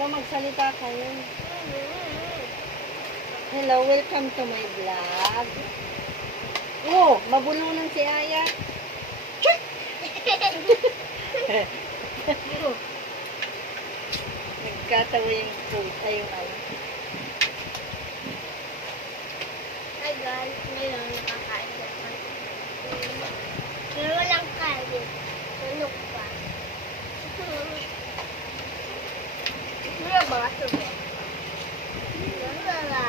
Ba, magsalita kayo. Hello, welcome to my vlog. Oh, mabulunan si Aya. Nagkatawa yung food. Ay, yung ano. Hi guys, ngayon nakakain ako. Pero walang kanin. Sunok pa. Wala ba? Subo. Wala.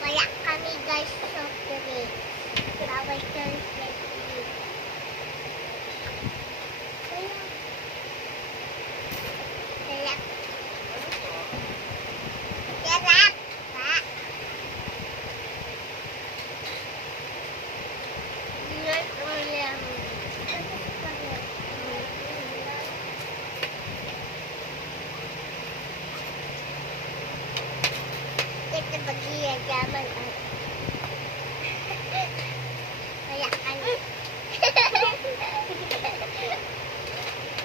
Kaya kami guys sa three. Bawal Thursday. Kaya. Sarap! Pa! Not ulam. Kita bagian zaman. Kaya ano?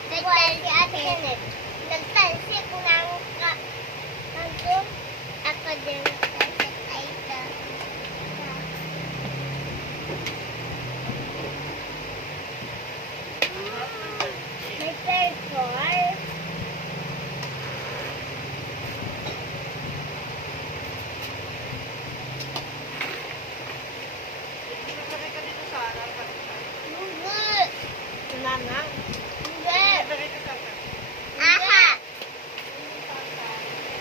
Nagtalsi ate Janet. Nagtalsi ko ng ako din ay ito. May purple. Hindi. Nanang. Hindi. Aha.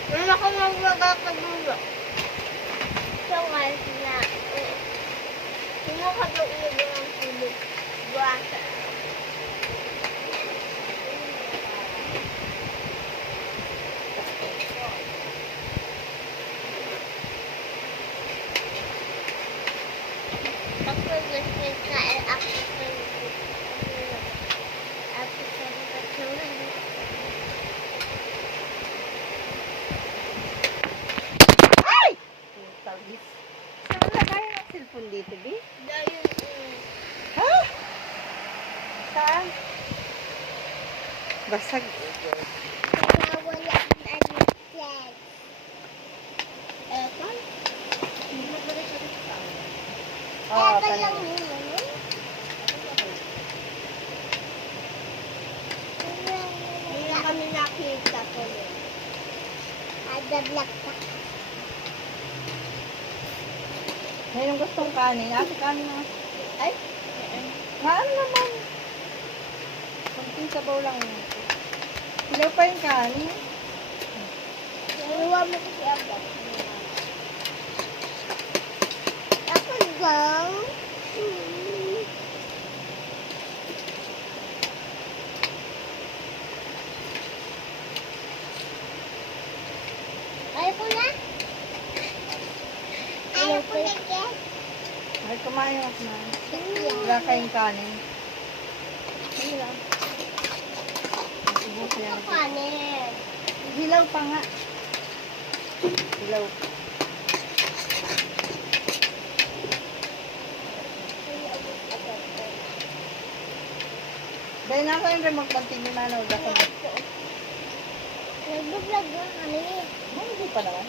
Wala ko magagapagulo. So guys, na sino ka daw ulo ng tulog? Buwasa. Ako gusto kain ako sa Ay! Tawis. Saan na tayo ng cellphone dito, Bi? Ha? Saan? Basag. wala ang flag. Eto? Oo, Eto lang talaga. yun. Hindi na kami nakita ko yun. Adablag pa. Ngayon gustong kanin. Ate, kanin na. Ay! Kaan naman. Kunting sabaw lang yun. Ilaw pa yung kanin. Naluwa mo kasi agad. Ako daw. Ayaw ko na. Ayaw ko na, Ken. Ay, kumain ako na. Wala kayong kanin. Wala. Ubus yan. Kanin. Hilaw pa nga. Hilaw. Dahil na ako yung remote continue na nanood ako. Nag-vlog lang kami. Ay, hindi pa naman.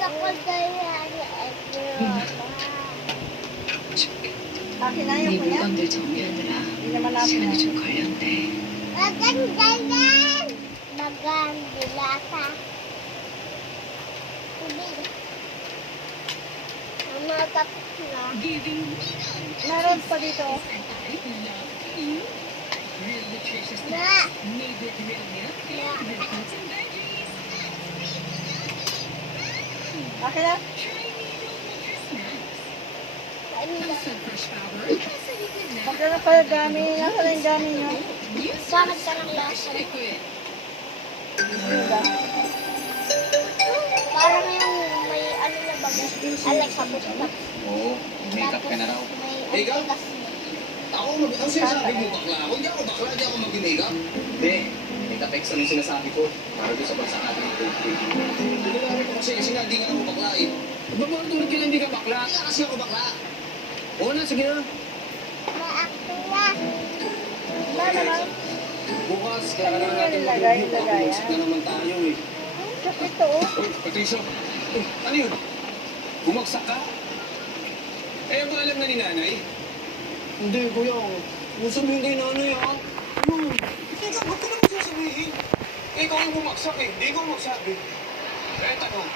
Takot tayo Akin na yung kuya. 물건들 정리하느라 Hindi naman natin 시간이 na. 좀 걸렸네. Maganda yan! Maganda lasa. Tubig. Ang mga tapos na. Meron pa dito. Na! Na! Akin na. Magkano pa yung gami? Nasa na yung gami nyo? Gamit ka ng lasa. Diba? Parang yung may ano na bagay. Alay, kapos na. Oo, makeup ka na raw. May Ikaw? antigas. Ako, ang sinasabi mo bakla ako. Hindi ako bakla, hindi ako mag-makeup. Hindi, makeup X lang yung sinasabi ko. Para doon sa bansa natin. Pinulari ko kasi nga hindi nga ako bakla eh. Ba't mo tulad ka na hindi ka bakla? Kaya kasi ako bakla. Oo na, sige na. Ma-acting na. Wala naman. Bukas, kaya Ano na yung natin nilagay? mag-review. Lagayan? Bumagsak na naman tayo eh. Check ito oh. Uy, Patricio. Uy, ano yun? Bumagsak ka? Eh, ba alam na ni nanay? Hindi, kuya. Kung sabihin kay nanay, ha? Ano? Teka, ba't ko naman sasabihin? Eh, ikaw yung bumagsak eh. Hindi ko magsabi. Eh, tanong.